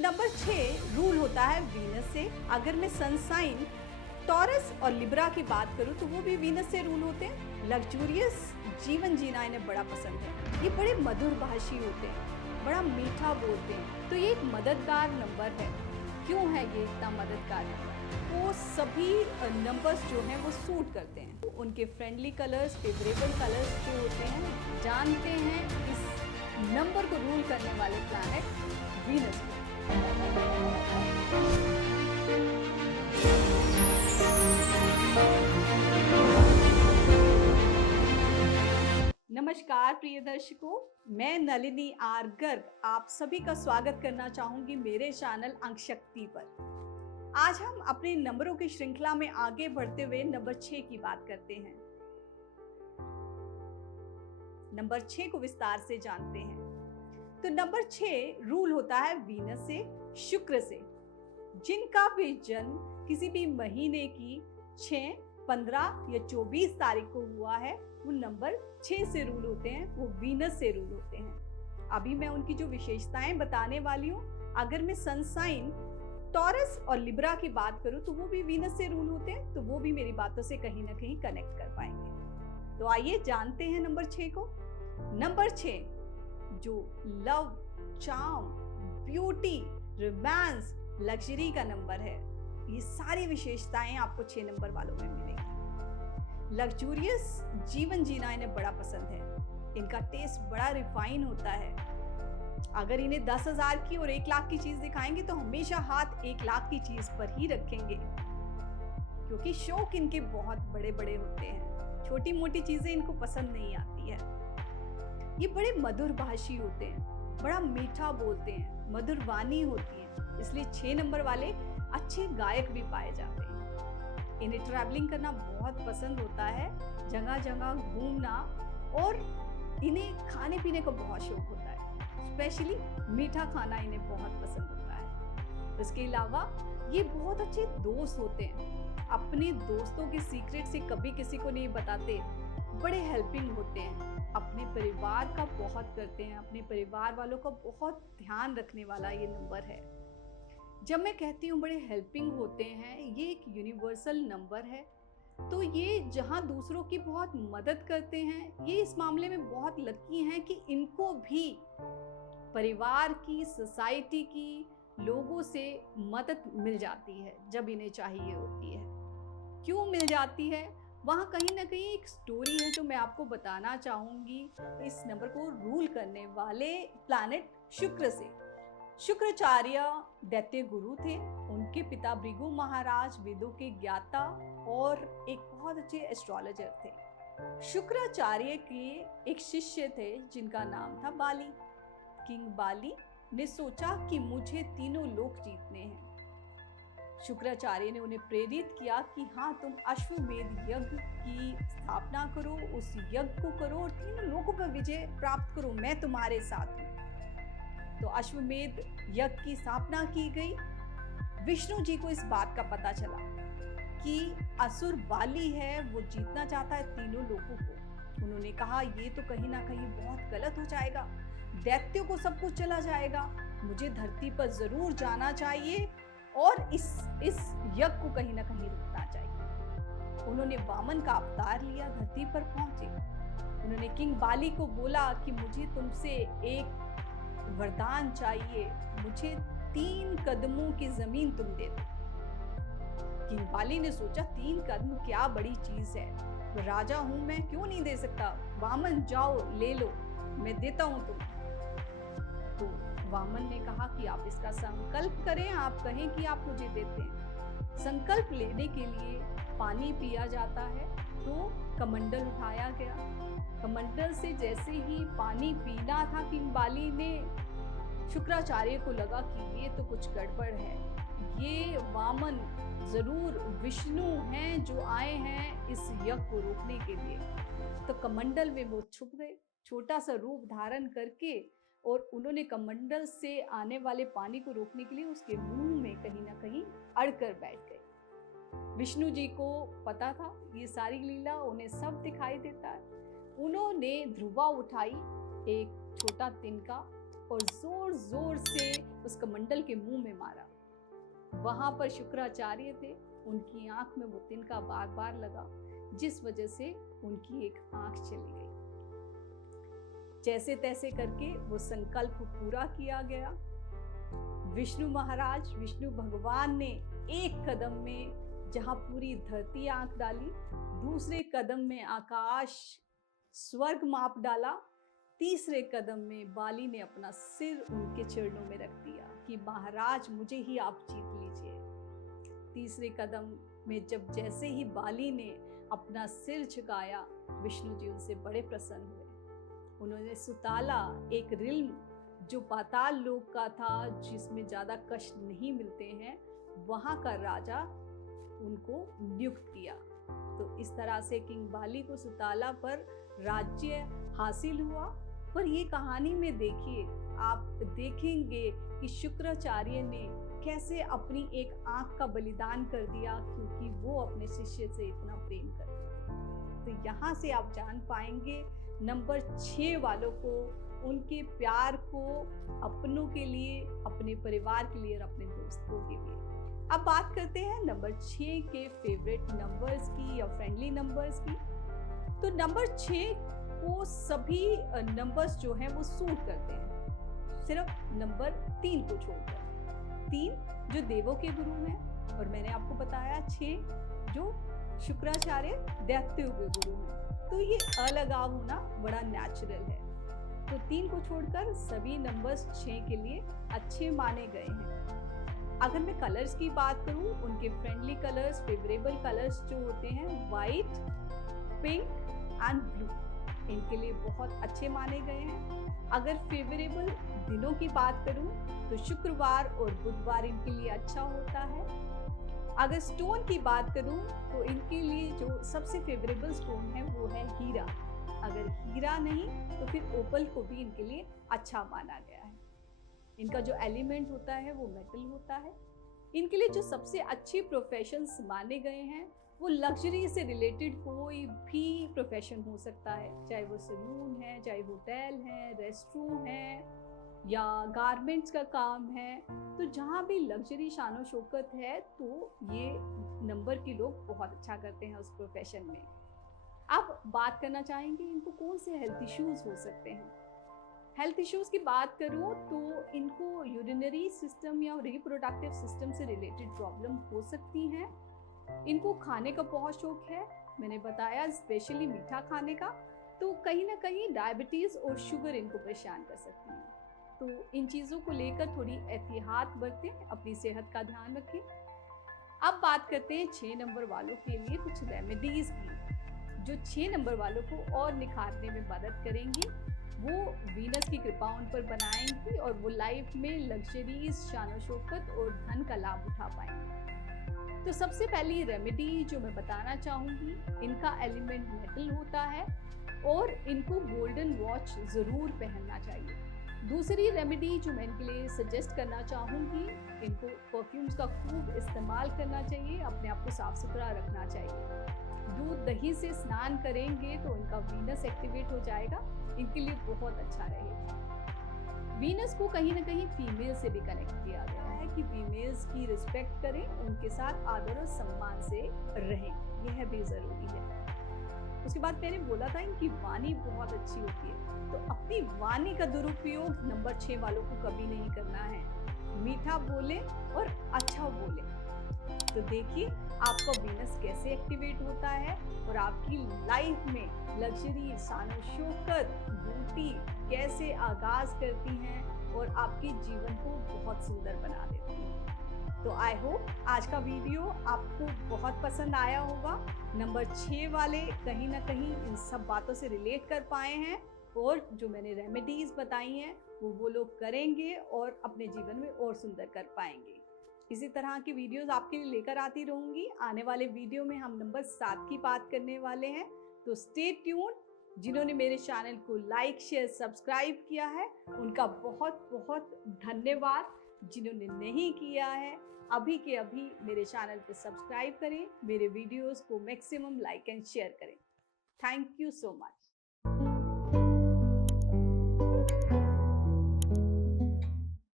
Number 6 rule होता है Venus से। अगर मैं सन साइन टॉरस और लिब्रा की बात करूं तो वो भी वीनस से रूल होते हैं। लग्जूरियस जीवन जीना इन्हें बड़ा पसंद है। ये बड़े मधुर भाषी होते हैं, बड़ा मीठा बोलते हैं, तो ये एक मददगार नंबर है। क्यों है ये इतना मददगार नंबर? वो सभी नंबर्स जो हैं वो सूट करते हैं। उनके फ्रेंडली कलर्स, फेवरेबल कलर्स जो होते हैं, जानते हैं इस नंबर को रूल करने वाले प्लैनेट वीनस को। नमस्कार प्रिय दर्शकों, मैं नलिनी आर गर्ग आप सभी का स्वागत करना चाहूंगी मेरे चैनल अंक शक्ति पर। आज हम अपने नंबरों की श्रृंखला में आगे बढ़ते हुए नंबर 6 की बात करते हैं। नंबर 6 को विस्तार से जानते हैं। तो नंबर 6 रूल होता है वीनस से, शुक्र से। जिनका भी जन्म किसी भी महीने की 6, 15 या 24 तारीख को हुआ है, वो नंबर 6 से रूल होते हैं, वो वीनस से रूल होते हैं। अभी मैं उनकी जो विशेषताएं बताने वाली हूँ, अगर मैं सन साइन टॉरस और लिब्रा की बात करूं तो वो भी वीनस से रूल होते हैं, तो वो भी मेरी बातों से कहीं ना कहीं कनेक्ट कर पाएंगे। तो आइए जानते हैं नंबर 6 को। नंबर 6 जो love, charm, beauty, romance, luxury का नंबर है, ये सारी विशेषताएं आपको 6 नंबर वालों में मिलेंगी। लग्जूरियस जीवन जीना इन्हें बड़ा पसंद है। इनका टेस्ट बड़ा रिफाइन होता है। अगर इन्हें 10,000 की और 1 लाख की चीज दिखाएंगे तो हमेशा हाथ 1 लाख की चीज पर ही रखेंगे, क्योंकि शौक इनके बहुत बड़े बड़े होते हैं। छोटी मोटी चीजें इनको पसंद नहीं आती है। ये बड़े मधुर भाषी होते हैं, बड़ा मीठा बोलते हैं, मधुर वाणी होती है, इसलिए 6 नंबर वाले अच्छे गायक भी पाए जाते हैं। इन्हें ट्रैवलिंग करना बहुत पसंद होता है, जगह जगह घूमना, और इन्हें खाने पीने का बहुत शौक होता है। स्पेशली मीठा खाना इन्हें बहुत पसंद होता है। इसके अलावा ये बहुत अच्छे दोस्त होते हैं। अपने दोस्तों के सीक्रेट से कभी किसी को नहीं बताते, बड़े हेल्पिंग होते हैं, अपने परिवार का बहुत करते हैं, अपने परिवार वालों का बहुत ध्यान रखने वाला ये नंबर है। जब मैं कहती हूँ बड़े हेल्पिंग होते हैं, ये एक यूनिवर्सल नंबर है, तो ये जहाँ दूसरों की बहुत मदद करते हैं, ये इस मामले में बहुत लकी हैं कि इनको भी परिवार की, सोसाइटी की, लोगों से मदद मिल जाती है जब इन्हें चाहिए होती है। क्यों मिल जाती है? वहाँ कहीं ना कहीं एक स्टोरी है जो मैं आपको बताना चाहूंगी इस नंबर को रूल करने वाले प्लैनेट शुक्र से। शुक्राचार्य दैत्य गुरु थे। उनके पिता भृगु महाराज वेदों के ज्ञाता और एक बहुत अच्छे एस्ट्रोलॉजर थे। शुक्राचार्य के एक शिष्य थे जिनका नाम था बाली। किंग बाली ने सोचा कि मुझे तीनों लोक जीतने हैं। शुक्राचार्य ने उन्हें प्रेरित किया कि हाँ, तुम अश्वमेध यज्ञ की स्थापना करो, उस यज्ञ को करो और तीनों लोकों पर विजय प्राप्त करो, मैं तुम्हारे साथ हूँ। तो अश्वमेध यज्ञ की स्थापना की गई। विष्णु जी को इस बात का पता चला कि असुर बाली है, वो जीतना चाहता है तीनों लोगों को। उन्होंने कहा ये तो कहीं ना कहीं बहुत गलत हो जाएगा, दैत्यों को सब कुछ चला जाएगा, मुझे धरती पर जरूर जाना चाहिए और इस यज्ञ को कहीं ना कहीं रोकना चाहिए। उन्होंने वामन का अवतार लिया, धरती पर पहुंचे। उन्होंने किंग बाली को बोला कि मुझे तुमसे एक वरदान चाहिए, मुझे 3 कदमों की जमीन तुम दे दो। किंग बाली ने सोचा 3 कदम क्या बड़ी चीज है, राजा हूं मैं, क्यों नहीं दे सकता। वामन जाओ ले लो, मैं देता हूं तुम्हें। तो वामन ने कहा कि आप इसका संकल्प करें, आप कहें कि आप मुझे देते हैं। संकल्प लेने के लिए पानी पिया जाता है, तो कमंडल उठाया गया। कमंडल से जैसे ही पानी पीना था, किंग बाली ने शुक्राचार्य को लगा कि ये तो कुछ गड़बड़ है, ये वामन जरूर विष्णु हैं जो आए हैं इस यज्ञ को रोकने के लिए। तो कमंडल में वो छुप गए, छोटा सा रूप धारण करके, और उन्होंने कमंडल से आने वाले पानी को रोकने के लिए उसके मुंह में कहीं ना कहीं अड़कर बैठ गए। विष्णु जी को पता था ये सारी लीला, उन्हें सब दिखाई देता है। उन्होंने ध्रुवा उठाई, एक छोटा तिनका, और जोर जोर से उस कमंडल के मुंह में मारा। वहां पर शुक्राचार्य थे, उनकी आंख में वो तिनका बार बार लगा, जिस वजह से उनकी एक आंख चली गई। जैसे तैसे करके वो संकल्प पूरा किया गया। विष्णु महाराज, विष्णु भगवान ने एक कदम में जहां पूरी धरती आंख डाली, दूसरे कदम में आकाश स्वर्ग माप डाला, तीसरे कदम में बाली ने अपना सिर उनके चरणों में रख दिया कि महाराज मुझे ही आप जीत लीजिए। तीसरे कदम में जब जैसे ही बाली ने अपना सिर झुकाया, विष्णु जी उनसे बड़े प्रसन्न हुए। उन्होंने सुताला, एक रिल्म जो पाताल लोक का था, जिसमें ज़्यादा कष्ट नहीं मिलते हैं, वहाँ का राजा उनको नियुक्त किया। तो इस तरह से किंग बाली को सुताला पर राज्य हासिल हुआ। पर ये कहानी में देखिए, आप देखेंगे कि शुक्राचार्य ने कैसे अपनी एक आंख का बलिदान कर दिया, क्योंकि वो अपने शिष्य से इतना प्रेम करते थे। तो यहाँ से आप जान पाएंगे नंबर 6 वालों को, उनके प्यार को अपनों के लिए, अपने परिवार के लिए और अपने दोस्तों के लिए। अब बात करते हैं नंबर 6 के फेवरेट नंबर्स की या फ्रेंडली नंबर्स की। तो नंबर 6 को सभी नंबर्स जो हैं वो सूट करते हैं, सिर्फ नंबर 3 को छोड़कर। 3 जो देवों के गुरु हैं, और मैंने आपको बताया 6 जो शुक्राचार्य दैत्यों के गुरु हैं। तो ये अलगाव होना बड़ा नेचुरल है। तो 3 को छोड़कर सभी नंबर्स 6 के लिए अच्छे माने गए हैं। अगर मैं कलर्स की बात करूं, उनके फ्रेंडली कलर्स, फेवरेबल कलर्स जो होते हैं, वाइट, पिंक एंड ब्लू, इनके लिए बहुत अच्छे माने गए हैं। अगर फेवरेबल दिनों की बात करूं तो शुक्रवार और बुधवार इनके लिए अच्छा होता है। अगर स्टोन की बात करूं तो इनके लिए जो सबसे फेवरेबल स्टोन है वो है हीरा। अगर हीरा नहीं तो फिर ओपल को भी इनके लिए अच्छा माना गया है। इनका जो एलिमेंट होता है वो मेटल होता है। इनके लिए जो सबसे अच्छी प्रोफेशंस माने गए हैं वो लग्जरी से रिलेटेड कोई भी प्रोफेशन हो सकता है, चाहे वो सलून है, चाहे होटल है, रेस्टोरेंट है या गारमेंट्स का काम है। तो जहाँ भी लग्जरी शानो शौकत है तो ये नंबर के लोग बहुत अच्छा करते हैं उस प्रोफेशन में। अब बात करना चाहेंगे इनको कौन से हेल्थ इश्यूज हो सकते हैं। हेल्थ इश्यूज की बात करूँ तो इनको यूरिनरी सिस्टम या रिप्रोडक्टिव सिस्टम से रिलेटेड प्रॉब्लम हो सकती हैं। इनको खाने का बहुत शौक है, मैंने बताया स्पेशली मीठा खाने का। तो कहीं ना कहीं डायबिटीज़ और शुगर इनको परेशान कर सकती हैं। तो इन चीज़ों को लेकर थोड़ी एहतियात बरतें, अपनी सेहत का ध्यान रखें। अब बात करते हैं 6 नंबर वालों के लिए कुछ रेमेडीज़ की, जो 6 नंबर वालों को और निखारने में मदद करेंगी। वो वीनस की कृपा उन पर बनाएंगी और वो लाइफ में लग्जरीज, शानो शौकत और धन का लाभ उठा पाएंगे। तो सबसे पहली रेमेडी जो मैं बताना चाहूँगी, इनका एलिमेंट मेटल होता है और इनको गोल्डन वॉच ज़रूर पहनना चाहिए। दूसरी रेमेडी जो मैं इनके लिए सजेस्ट करना चाहूँगी, इनको परफ्यूम्स का खूब इस्तेमाल करना चाहिए, अपने आप को साफ सुथरा रखना चाहिए। दूध दही से स्नान करेंगे तो इनका वीनस एक्टिवेट हो जाएगा, इनके लिए बहुत अच्छा रहेगा। वीनस को कहीं ना कहीं फीमेल से भी कनेक्ट किया गया है कि फीमेल्स की रिस्पेक्ट करें, उनके साथ आदर और सम्मान से रहें, यह भी ज़रूरी है। उसके बाद मैंने बोला था इनकी वाणी बहुत अच्छी होती है, तो अपनी वाणी का दुरुपयोग नंबर 6 वालों को कभी नहीं करना है। मीठा बोले और अच्छा बोले। तो देखिए आपका वीनस कैसे एक्टिवेट होता है और आपकी लाइफ में लग्जरी, शानो शौकत, ब्यूटी कैसे आगाज करती हैं और आपके जीवन को बहुत सुंदर बना देती हैं। तो आई होप आज का वीडियो आपको बहुत पसंद आया होगा। नंबर 6 वाले कहीं ना कहीं इन सब बातों से रिलेट कर पाए हैं और जो मैंने रेमेडीज बताई हैं वो लोग करेंगे और अपने जीवन में और सुंदर कर पाएंगे। इसी तरह की वीडियोस आपके लिए लेकर आती रहूंगी। आने वाले वीडियो में हम नंबर 7 की बात करने वाले हैं, तो स्टे ट्यून। जिन्होंने मेरे चैनल को लाइक, शेयर, सब्सक्राइब किया है उनका बहुत बहुत धन्यवाद। जिन्होंने नहीं किया है अभी के अभी मेरे चैनल को सब्सक्राइब करें, मेरे वीडियोस को मैक्सिमम लाइक एंड शेयर करें। Thank you so much.